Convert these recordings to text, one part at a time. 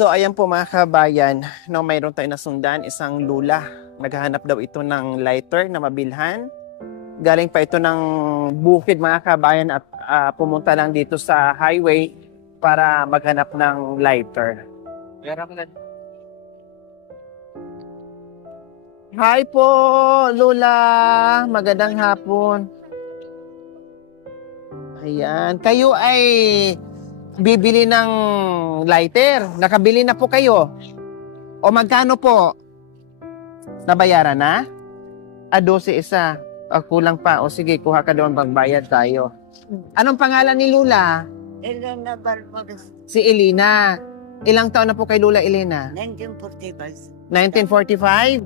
So, ayan po mga kabayan, no, mayroon tayong nasundan, isang lula. Naghahanap daw ito ng lighter na mabilhan. Galing pa ito ng bukid mga kabayan at pumunta lang dito sa highway para maghanap ng lighter. Hi po, Lula! Magandang hapon. Ayan, kayo ay bibili ng lighter. Nakabili na po kayo. O magkano po? Nabayaran na? 12 isa. Kulang pa. O sige, kuha ka doon, magbayad tayo. Anong pangalan ni Lula? Elena Balbagas, Si Elena. Ilang taon na po kay Lula Elena? 1945. 1945?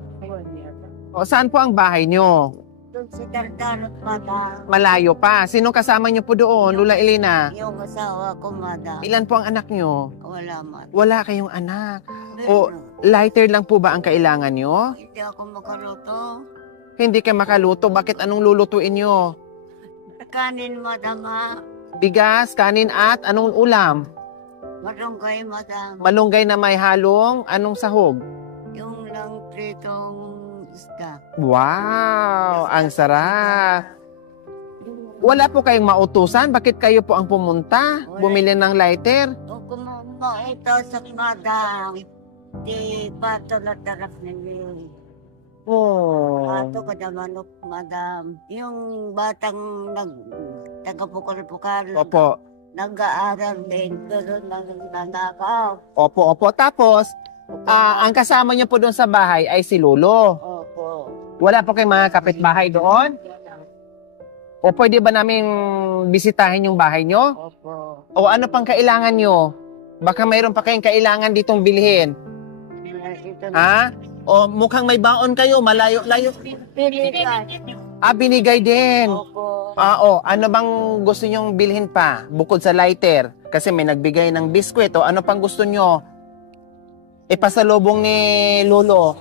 O saan po ang bahay nyo? Doon si Dardanot, madam. Malayo pa. Sinong kasama nyo po doon, Lula Elena? Yung asawa ko, madam. Ilan po ang anak nyo? Wala, madam. Wala kayong anak. O Meron. lighter lang po ba ang kailangan nyo? Hindi ako makaluto. Hindi kayo makaluto. Bakit anong lulutuin nyo? Kanin, madam, ha? Bigas, kanin at anong ulam? Marunggay, madam. Malunggay na may halong anong sahog? Yung lang pritong isda. Wow! Ang sarap! Wala po kayong mautusan? Bakit kayo po ang pumunta? Bumili ng lighter? O kumaito sa madam. Di pato na darap nila. Oh. Pato ka naman, madam. Yung batang taga-pukal-pukal. Opo. Nag-aaral din, pero nanakaw. Opo, opo. Tapos, ang kasama niyo po doon sa bahay ay si Lolo. Opo. Wala po kayong mga kapitbahay doon? O pwede ba namin bisitahin yung bahay nyo? Opo. O ano pang kailangan nyo? Baka mayroon pa kayong kailangan ditong bilhin. Ha? O mukhang may baon kayo, malayo-layo. Pilihan. Binigay din. Opo. O ano bang gusto nyong bilhin pa? Bukod sa lighter. Kasi may nagbigay ng biskwit. O ano pang gusto nyo? Ipasalubong ni Lolo.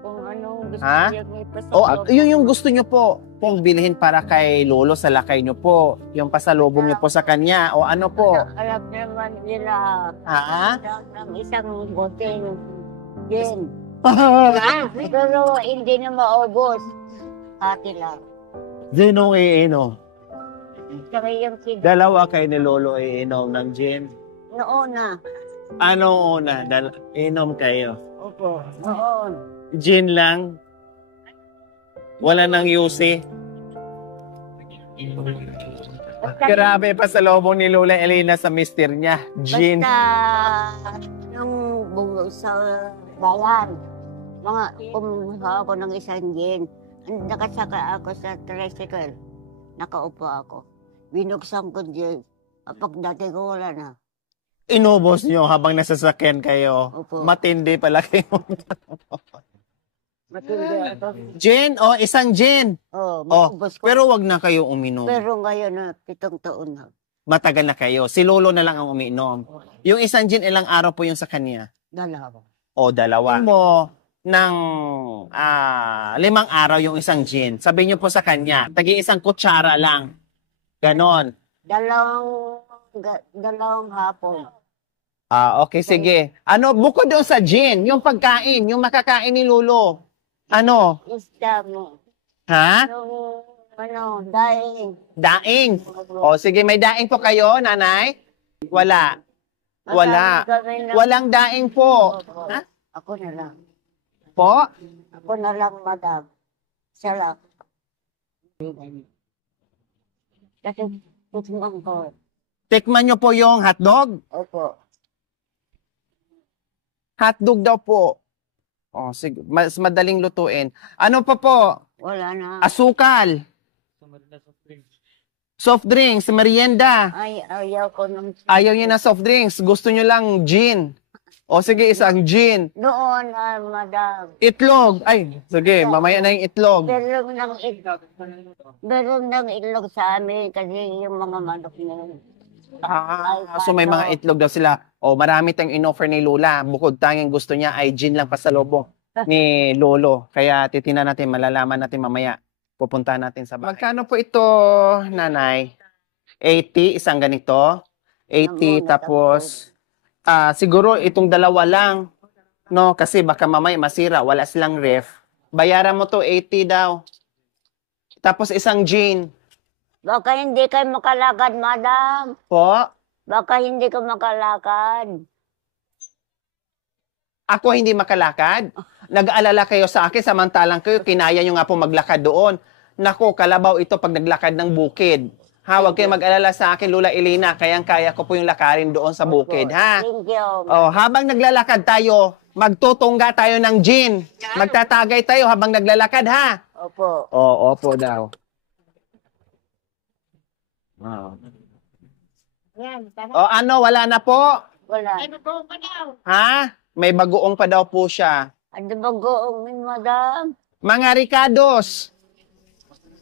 Kung anong gusto Ha? niya may O yun yung gusto nyo po. Pong bilhin para kay Lolo sa lakay nyo po. Yung pasalubong nyo po sa kanya. O ano po? Alam naman nila. Ha? Ng isang boteng gin. Pero hindi na maubos. Hati lang. Ginong iinom. Saka yung kid. Dalawa kayo ni Lolo iinom ng gin. Noon na. Ano una? Inom kayo. Opo. Noon. Gin lang? Wala nang yusi? Grabe pa sa lobong ni Lola Elena sa mister niya. Gin. Basta yung sa bayan, kumuha ako ng isang gin. Nakasaka ako sa tricycle. Nakaupo ako. Binuksan ko gin. Kapag dati ko wala na. Inubos nyo habang nasasakyan kayo. Opo. Matindi pala kayo. Matindi ako. Gin? O, isang gin. Oh, Oh, maubos ko. pero wag na kayo uminom. Pero ngayon na 7 taon na. Matagal na kayo. Si Lolo na lang ang umiinom. Yung isang gin, ilang araw po yung sa kanya? Dalawa. O, dalawa. Mo ng 5 araw yung isang gin. Sabi niyo po sa kanya, tagi isang kutsara lang. Ganon. Dalawang hapon. Okay, sige. Ano, bukod doon sa gin, yung pagkain, yung makakain ni Lolo. Ano? Isda mo. Ha? Yung, daing. Daing. O, sige, may daing po kayo, nanay? Wala. Wala. Walang daing po. Ha? Ako na lang. Po? Ako na lang, madam. Siya lang. Kasi tutulungan ko. Tikman nyo po yung hotdog. Opo. Hotdog daw po. O, sige, mas madaling lutuin. Ano pa po? Wala na. Asukal. Soft drinks, merienda. Ay, ayaw ko nung... Ayaw niyo na soft drinks. Gusto niyo lang gin. O sige, isang gin. Noon, madam. Itlog. Ay, sige, mamaya na yung itlog. Meron ng itlog sa amin kasi yung mga manok na. So may mga itlog daw sila. O marami tayong in-offer ni Lola. Bukod tanging gusto niya ay gin lang pasalubong ni Lolo. Kaya titinan natin, malalaman natin mamaya. Pupunta natin sa bahay. Magkano po ito, nanay? 80, isang ganito. 80, tapos Siguro itong dalawa lang. No, kasi baka mamaya masira, wala silang ref. Bayaran mo to 80 daw. Tapos isang gin. Baka hindi kayo makalakad, madam. Po, Baka hindi ka makalakad. ako hindi makalakad. Nag-aalala kayo sa akin, samantalang kayo, kinaya nyo nga po maglakad doon. Nako, kalabaw ito pag naglakad ng bukid. Ha, huwag kayo mag-alala sa akin, Lola Elena. Kayang-kaya ko po yung lakarin doon sa bukid, ha? Thank you. Oh, habang naglalakad tayo, magtutungga tayo ng gin. Magtatagay tayo habang naglalakad, ha? Opo. Oo, opo daw. O ano, wala na po? Wala. Ha? May bagoong pa daw po siya. Ano ba goong min, madam? Mga Ricados.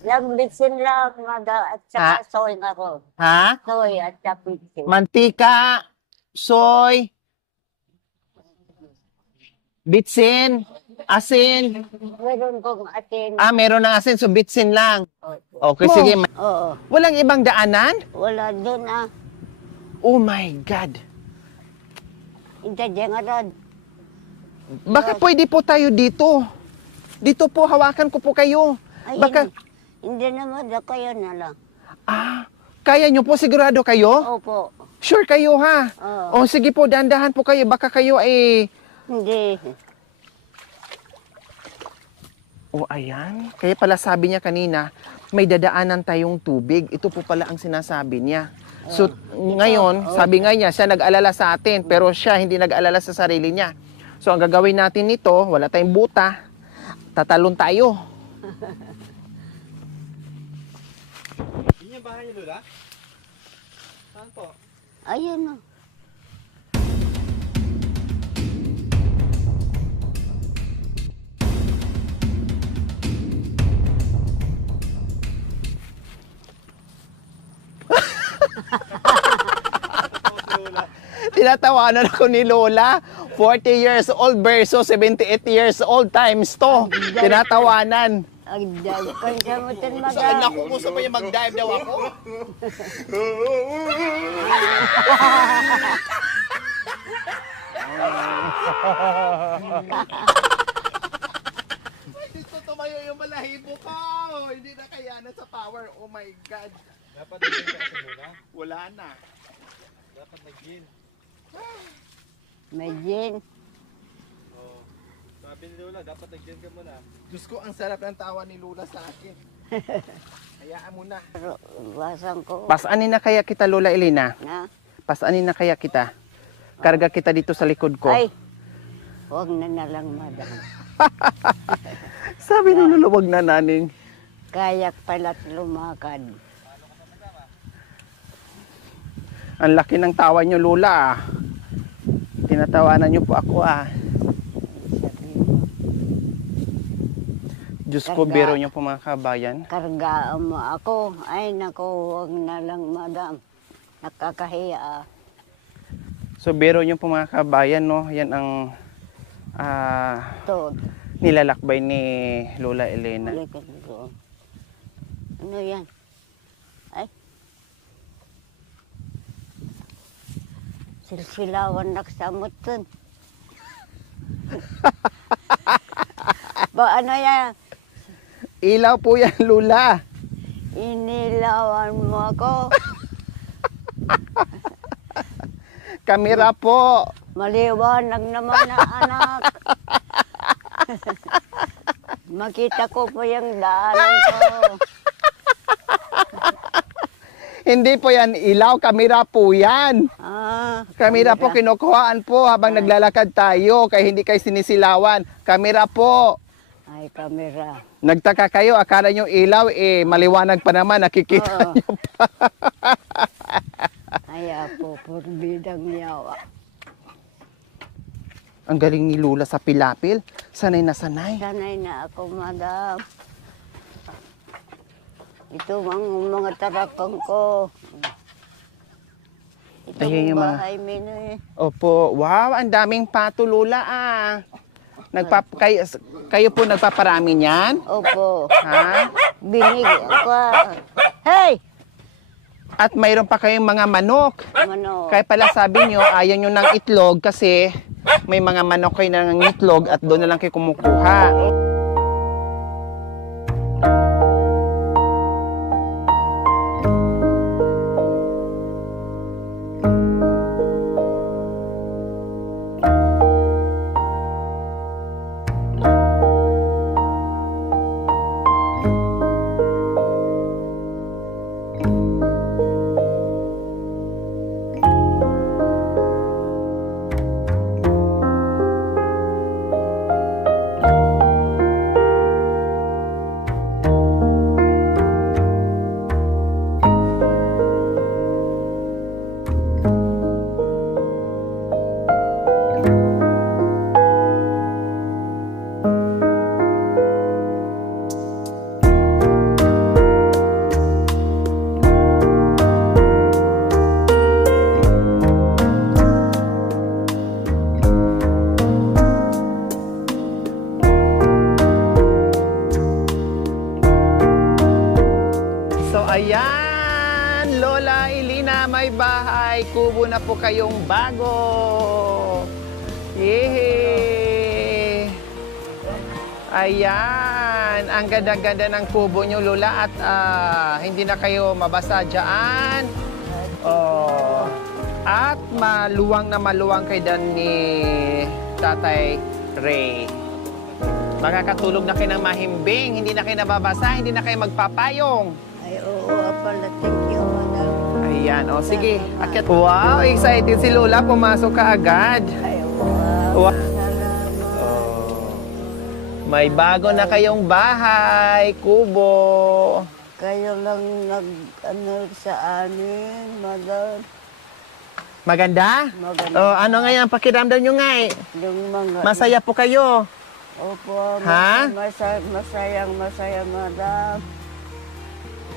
Nagbitsin lang, madam. At saka soy ako. Ha? Soy at saka pitsin. Mantika, soy, bitsin, asin. Meron kong atin. Meron ng asin, so bitsin lang. Opo. Okay, sige. Oo. Walang ibang daanan? Wala doon Oh my God. Hindi nga doon. Baka pwede po tayo dito. Dito po, hawakan ko po kayo. Ay, Baka, hindi naman na kayo na lang. kaya nyo po, sigurado kayo? Opo. Sure kayo, ha? Oo. O, sige po, dandahan po kayo. Baka kayo ay... Hindi. Ayan. Kaya pala sabi niya kanina, may dadaanan tayong tubig. Ito po pala ang sinasabi niya. So, ngayon, sabi nga niya, siya nag-alala sa atin, pero siya hindi nag-alala sa sarili niya. So, ang gagawin natin nito, wala tayong buta, tatalon tayo. Yun yung bahay niyo, Lola? Saan po? Ayun na. Tinatawanan ako ni Lola, 40 years old versus 78 years old times to. Tinatawanan. Ang dami kong samutin, Saan madam. ako gusto pa yung mag-dive daw ako? Dito tumayo yung balahibo ko. Hindi na kayanan sa power. Oh my God. Dapat nag-gin ka kasi, Lola. Wala na. Dapat nag-gin. May gin. Oo. Sabi ni Lola, dapat nag-gin ka muna. Diyos ko, ang sarap ng tawa ni Lola sa akin. Hayaan mo na. Pero basang ko. Pasanin na kaya kita, Lola Elena? Na? Pasanin na kaya kita? Karga kita dito sa likod ko. Ay, huwag na lang, madam. Sabi ni Lola, wag na naning. Kayak pala't lumakad. Ang laki ng tawa nyo, Lola. Tinatawanan nyo po ako, Diyos ko, Karga. biro nyo po mga kabayan. Kargaan mo ako. Ay, naku, huwag na lang, madam. Nakakahiya. So, biro nyo po mga kabayan, no? Yan ang Ito, nilalakbay ni Lola Elena. ulit ito. Ano yan? Ay. Silsilawan naksamot dun. Ba ano yan? Ilaw po yan, Lola. Inilawan mo ako. Kamera po. Maliwanag naman na anak. Makita ko po yung daanan ko. Hindi po yan ilaw, kamera po yan. Kamera po, kamera. kinukuhaan po habang naglalakad tayo, kaya hindi kayo sinisilawan. Kamera po. Ay, kamera. Nagtaka kayo, akala nyo ilaw, maliwanag pa naman, nakikita Oo. nyo pa. Ay, po, purbidang yawa. Ang galing ni Lola sa pilapil. Sanay na sanay. Sanay na ako, madam. Ito ang mga tarapang ko. Ito Ayun yung ang mga- bahay minoy. Opo. Wow, ang daming pato, Lola, kayo po nagpaparami niyan? Opo. Ha? Binig ako. Hey! At mayroon pa kayong mga manok. Manok. Kaya pala sabi nyo, ayaw nyo ng itlog kasi may mga manok kayo ng itlog at doon na lang kayo kumukuha. Ayan, Lola Elina, may bahay. Kubo na po kayong bago. Yehey! Ayan, ang ganda-ganda ng kubo nyo, Lola. At hindi na kayo mabasa dyan. Oh. At maluwang na maluwang kay Dan ni Tatay Ray. Makakatulog na kayo ng mahimbing. Hindi na kayo nababasa, hindi na kayo magpapayong. Ay, oo, pala. Thank you, madam. Ayan, o sige. Akyat. Wow, excited si Lola. Pumasok ka agad. Ay, wow. Wow. Salamat. Oh. May bago na kayong bahay, kubo. Kayo lang sa amin, madam. Maganda? Maganda. Oh, ano nga yan? Pakiramdam nyo nga eh. Yung mga... Masaya po kayo. Opo, Ha? masaya, madam.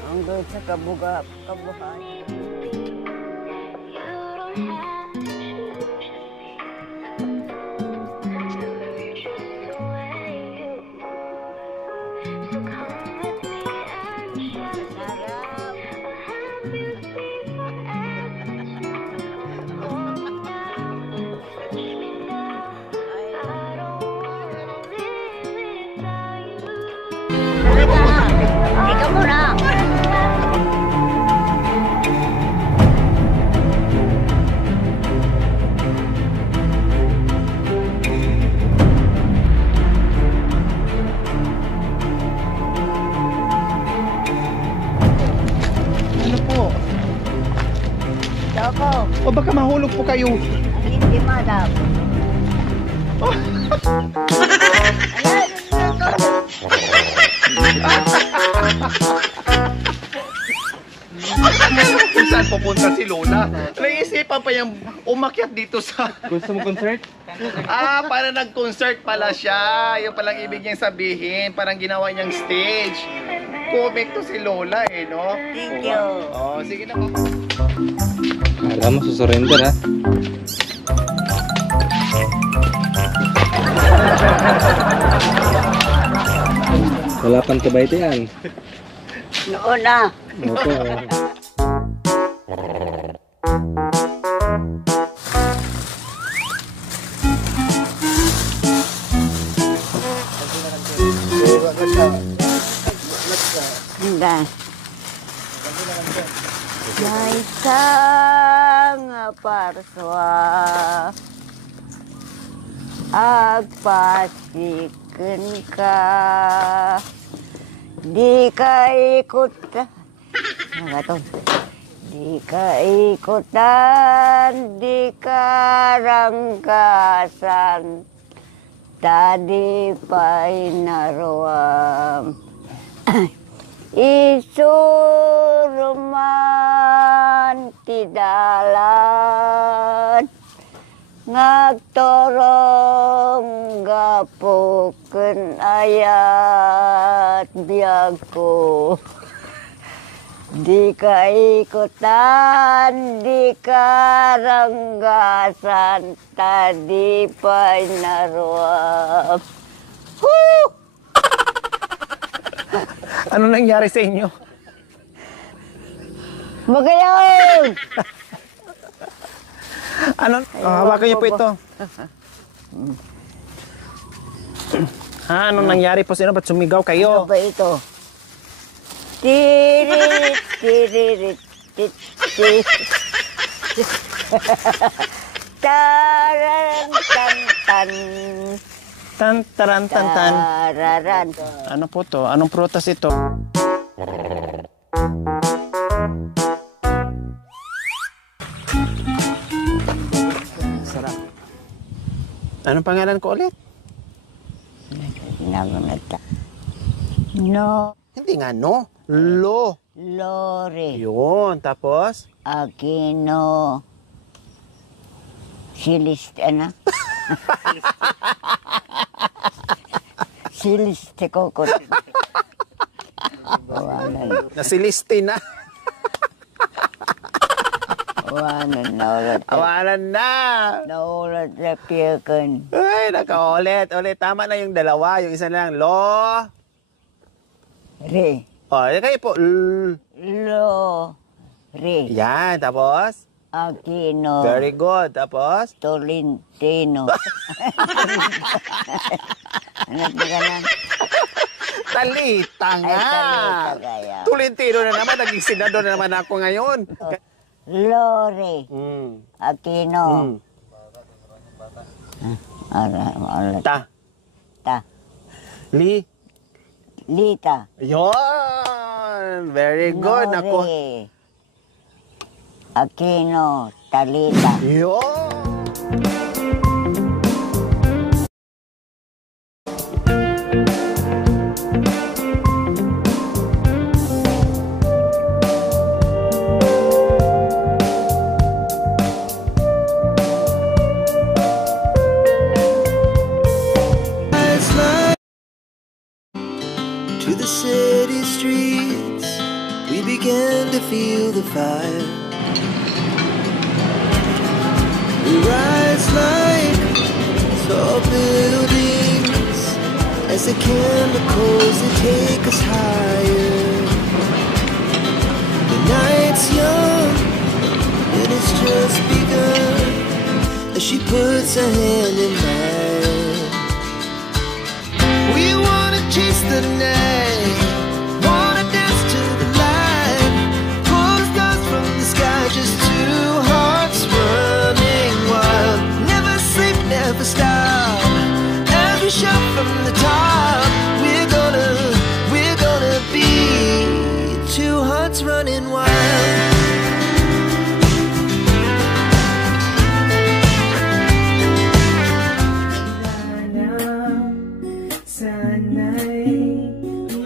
Hanggang sa kabuhayan. Ikaw muna. Ano po? Ako, O baka mahulog po kayo. hindi, madam. Kung saan pupunta si Lola. Naisipan pa yung umakyat dito sa... Gusto mo concert? Para nag-concert pala siya. Yung palang ibig niyang sabihin. Parang ginawa niyang stage. Comic to si Lola eh, no? Thank you. Oh, sige na po. Alam mo, susurrender ha? Wala pang kabayti yan. Noon na. Opo. Hindi. May isang parswa agpasikin ka di ka ikutan ano to? Di ka ikutan di ka rangkasan tadi pa'y naruam isuruman ti dalan ngagtorong gapuken ayat biag ko di ka ikutan di ka ranggasan tadi pa'y naruam. Ano nangyari sa inyo? Magayon! Ano? Hawakan niyo po ito. Ha, anong nangyari po sa inyo? Ba't sumigaw Ano kayo? ba ito? Tiririt, tiririt, tit, tit. Taran, tan, tan. Tan, taran, tan, tan. Tararan. Ano po to? Anong prutas ito? Sarap. Anong pangalan ko ulit? Nagunata. No, Hindi nga, no. Lo. Lore, Yun. Tapos? Aquino, Siliste, ano? Siliste Coco. Wanan, Nasiliste na. wanan, naulat. Awalan na. Naulat na piyakan. Ay, nakaulit. Ulit. Tama na yung dalawa. Yung isa lang. Lo. Re, O, kayo po. Lore, Yan. Tapos? Aquino, Very good. Tapos? Tolentino. Ano ba ka lang? Talita Ay, nga. talita kaya. Tulintino na naman. Naging senador na naman ako ngayon. Lore, Mm. Aquino. Mm. Alat. Ta. Ta. Li. Lita. Yon. Very good. Ako. Nore. Aquino. Talita. Yon. To the city streets, we began to feel the fire. We rise like tall buildings as the chemicals they take us higher. The night's young and it's just begun as she puts her hand in mine. We wanna chase the night, wanna dance to the light, pull the stars from the sky, just two hearts running wild. Never sleep, never stop, as we shout from the top. We're gonna be two hearts running wild.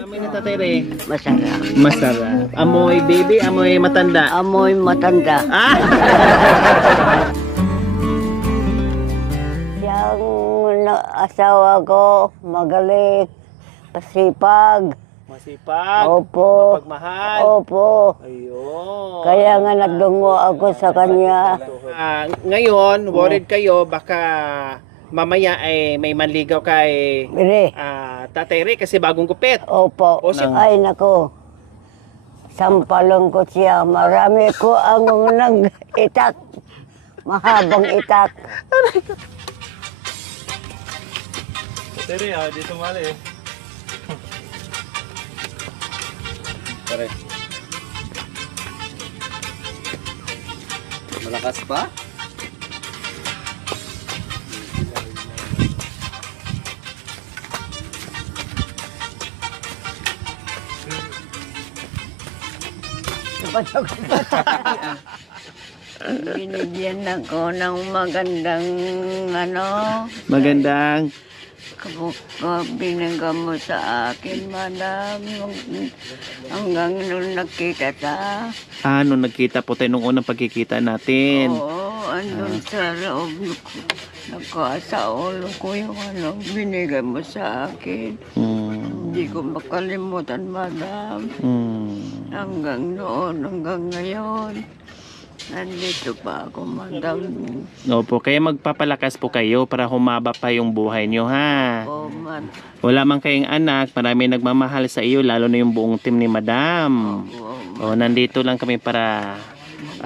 Amoy na tatere. Masarap. Masarap. Amoy baby, amoy matanda. Amoy matanda. Ah! Siyang asawa ko, magaling, pasipag. Masipag. Opo. Mapagmahal. Opo. Ayun. Kaya nga nagdungo ako sa kanya. Ngayon, worried kayo, baka mamaya ay may manligaw kay Bire. Tatay Ray kasi bagong gupit. Opo. O, si- Ay, nako. Sampalong ko siya. Marami ko ang nag-itak. Mahabang itak. Tere, dito mali eh. Tara. Malakas pa? Binigyan ako ng magandang ano. Magandang. Binigyan mo sa akin, madam. Hanggang nung nakita ta. Nung nagkita po tayo nung unang pagkikita natin. Oo, andun sa loob ko. Nagkasa ulo ko yung ano, binigay mo sa akin. Hindi ko makalimutan, madam. Hanggang noon, hanggang ngayon. Nandito pa ako, madam. Opo, kaya magpapalakas po kayo para humaba pa yung buhay nyo, ha? Oh, man. Wala man kayong anak, marami nagmamahal sa iyo, lalo na yung buong team ni Madam. Oh, O, nandito lang kami para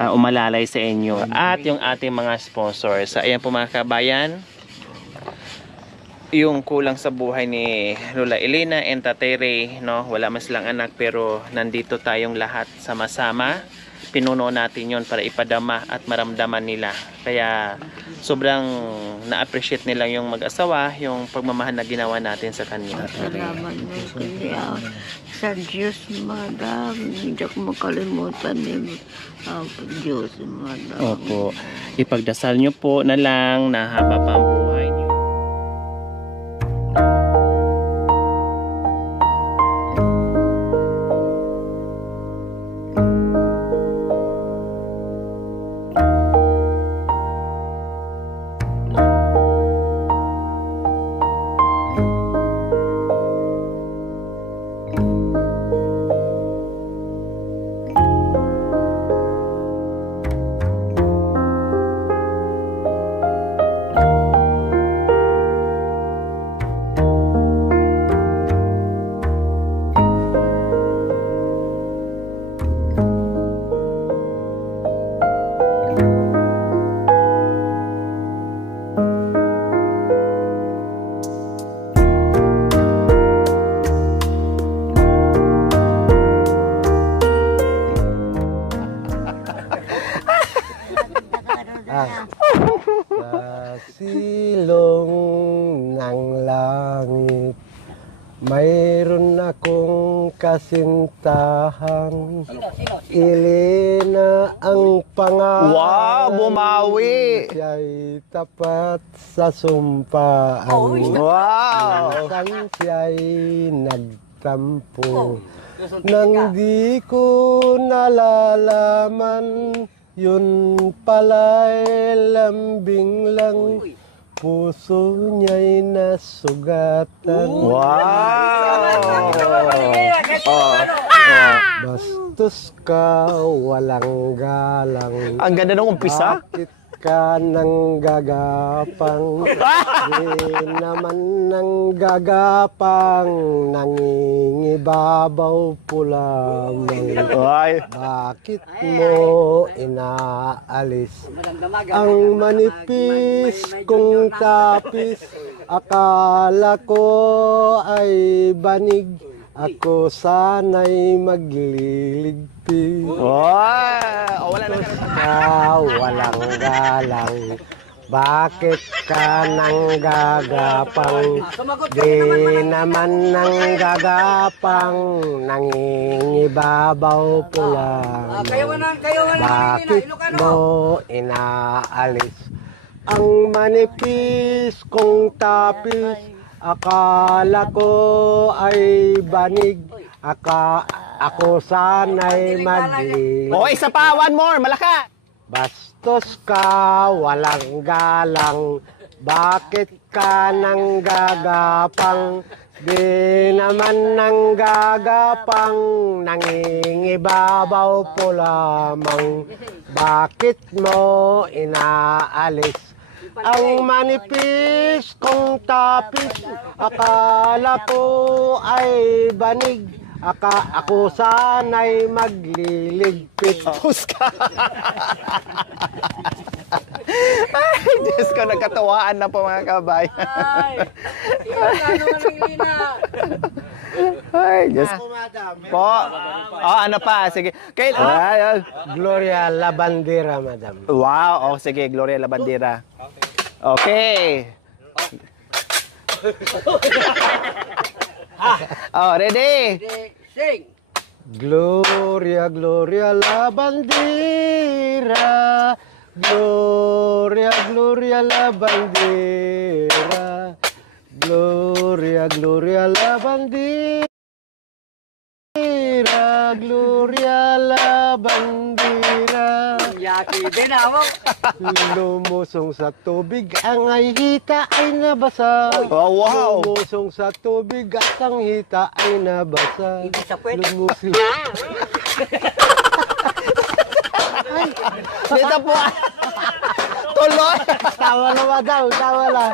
umalalay sa inyo. At yung ating mga sponsors. Ayan po mga kabayan, yung kulang sa buhay ni Lola Elena and Tatay Ray, no? Wala man silang anak pero nandito tayong lahat sama-sama. Pinuno natin yon para ipadama at maramdaman nila. Kaya sobrang na-appreciate nila yung mag-asawa, yung pagmamahal na ginawa natin sa kanila. Salamat mo kaya sa Diyos, madam. Hindi ako makalimutan ni Diyos, madam. Opo. Ipagdasal nyo po na lang na haba pa ang buhay nyo. Sa silong ng langit, mayroon akong kasintahan. Elena ang pangalan. Wow, bumawi! Siya'y tapat sa sumpaan. Wow! Minsan siya'y nagtampo. Nang di ko nalalaman, yun pala'y lambing lang, puso niya'y nasugatan. Wow! Bastos ka, walang galang. Ang ganda ng umpisa. Bakit ka nang gagapang? Di naman nang gagapang, nangingibabaw po lamang. Ay. Bakit mo inaalis ang manipis kong tapis? Akala ko ay banig, ako sana'y magliligpit. Wow! Wala na Walang galang, bakit ka nang gagapang? Di naman nang gagapang, nangingibabaw po lang. Bakit mo inaalis ang manipis kong tapis? Akala ko ay banig, ako sana'y maglilig. Oh, isa pa, one more, malaka. Bastos ka, walang galang, bakit ka nang gagapang? Di naman nang gagapang, nangingibabaw po lamang. Bakit mo inaalis ang manipis kong tapis? Akala ko ay banig, ako sana'y magliligpit. Huska. Ay, Diyos ko, nagkatawaan na po mga kabayan. Ay, Diyos po. Oh, ano pa? Sige. Gloria Labandera, madam. Wow. Oh, sige. Gloria Labandera. Okay. Oh, ready? Sing! Gloria, Gloria Labandera, Gloria, Gloria Labandera, Gloria, Gloria Labandera, Gloria Labandera. Yaki din ako. Lumusong sa tubig, ang hita ay nabasa. Oh, wow. Lumusong sa tubig at ang hita ay nabasa. Hindi sa puwet. Lumusong. Dito po. Tuloy. Tawa na ba daw? Tawa na.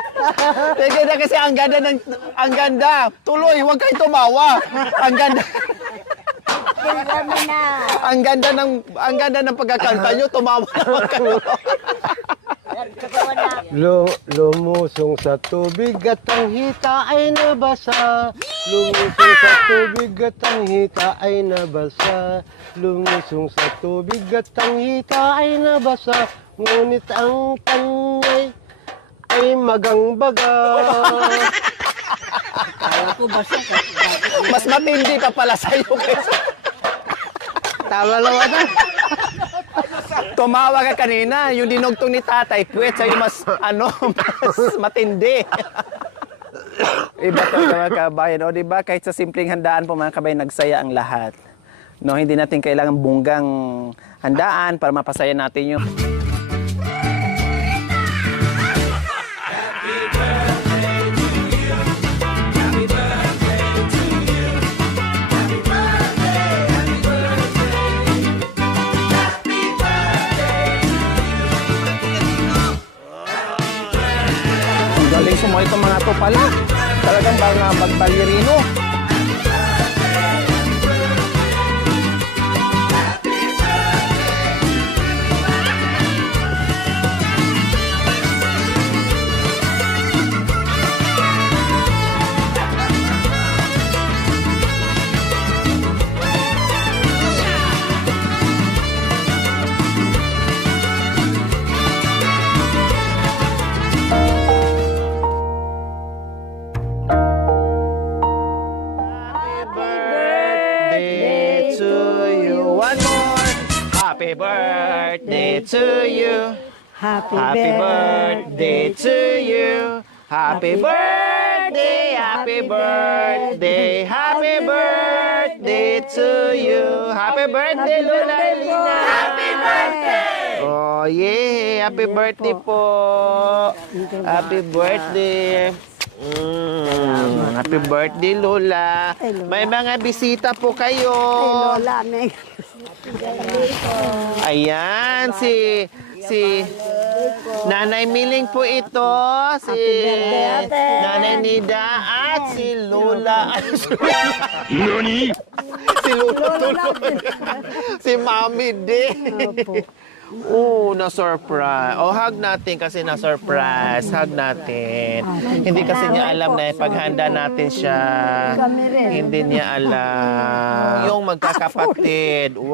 Sige na kasi ang ganda ng... Ang ganda. Tuloy, huwag kayo tumawa. Ang ganda. kami na. Ang ganda ng pagkakanta nyo, tumawa naman kayo. Totoo na. Lumusong sa tubig at ang hita ay nabasa. Lumusong sa tubig at ang hita ay nabasa. Lumusong sa tubig at ang hita ay nabasa. Ngunit ang tanyay ay magang-baga. Kaya ko basta kasi Mas matindi pa pala sa'yo kaysa. Tama lang ata. Tumawa ka kanina, yung dinugtong ni tatay, puwet sa'yo mas matindi. Iba to mga kabayan. O diba, kahit sa simpleng handaan po mga kabayan, nagsaya ang lahat. No, hindi natin kailangan bunggang handaan para mapasaya natin yung... Galing sumoy itong mga to pala. Talagang mga magbalerino. Happy birthday to you. Happy birthday to you. Happy birthday, happy birthday, happy birthday to you. Happy birthday, Lola Elina. Happy birthday. Oh, yeah. Happy birthday po. Happy birthday. Happy birthday, Lola. May mga bisita po kayo. Lola, may Ayan, si Nanay Miling po ito, si Nanay Nida at si Lola. Nani? Si Lola tuloy. Si Mami din. Na-surprise. Hug natin kasi na-surprise. Hug natin. Hindi kasi niya alam na paghanda natin siya. Hindi niya alam. Yung magkakapatid. 1,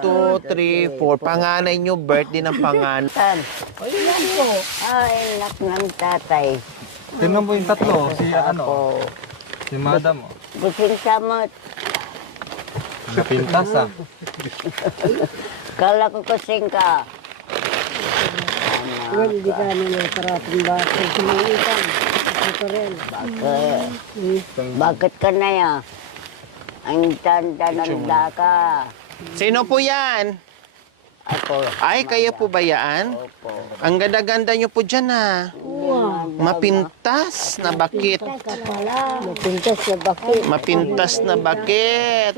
2, 3, 4. Panganay nyo, birthday ng panganay. ay, anak ng tatay. Tingnan mo yung tatlo. Si Madam. Busing samot. Napintas Kala ko kasing ka. Hindi ka nila parating ba? Sumiitan. Ito rin. Bakit ka na yan? Ang tanda ka. Sino po yan? Ako. Ay, kayo po ba yan? Opo. Ang ganda-ganda nyo po dyan, ha? Mapintas na bakit. Mapintas na bakit? Mapintas na bakit.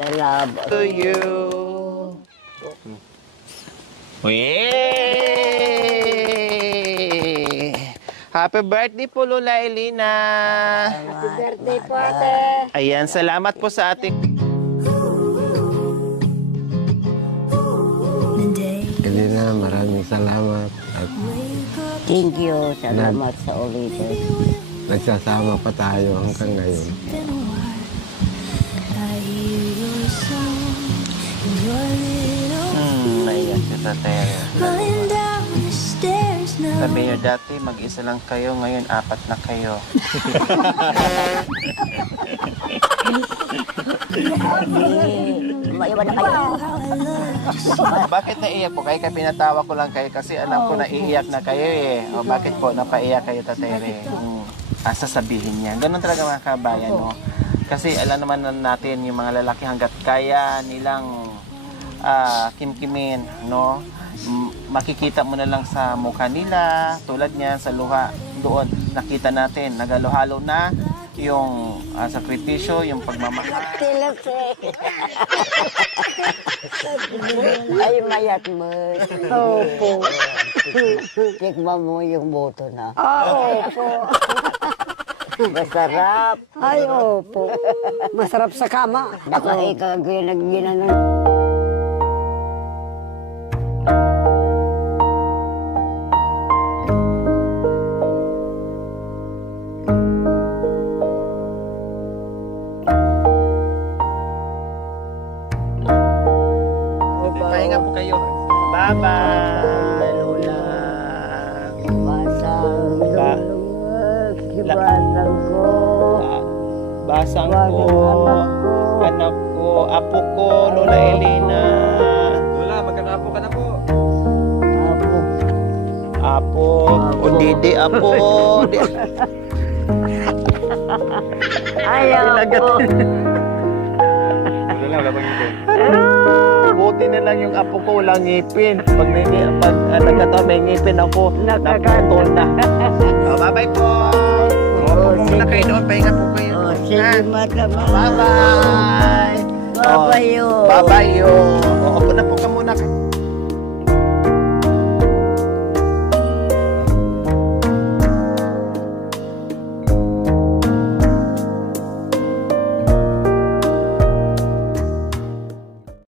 Talaba. To you. Yay! Happy birthday po, Lola Elina. Happy birthday po, ate. Ayan, salamat po sa ating... Elina, maraming salamat. At Thank you. Salamat sa ulitin. nagsasama pa tayo hanggang ngayon. Naiyak si Tatay. Sabi niyo dati, mag-isa lang kayo, ngayon 4 na kayo. Maiwan na kayo. Bakit naiyak po kayo? Kaya pinatawa ko lang kayo kasi alam ko na iiyak na kayo eh. O bakit po napaiyak kayo, Tatay Re? Sasabihin niya. Ganun talaga mga kabayan, no? Kasi alam naman natin yung mga lalaki hanggat kaya nilang kimkimin, no? Makikita mo na lang sa mukha nila, tulad niyan sa luha doon, nakita natin, nagalo-halo na yung sakripisyo, yung pagmamahal. Ay, mayat mo. Opo. Tikman mo yung boto na. Opo. Masarap. Ay, opo. Masarap sa kama. Nakakagyan ng Pahinga po kayo. Bye-bye, Lola. basang Ba- basang ko. Basang Basang ko, anak ko, apo ko, Lola Elena. Lola, magkakapo ka na po. Apo. Apo, o didi, apo. Ayaw ko. Lola, wala bang ngipin? Buti na lang yung apo ko, walang ngipin. Pag nagkataon may ngipin ako, naputol na. Bye-bye po. Muna kayo doon, pahinga po kayo. Oh, sige, mata. Bye-bye. Babayo. Bye-bye.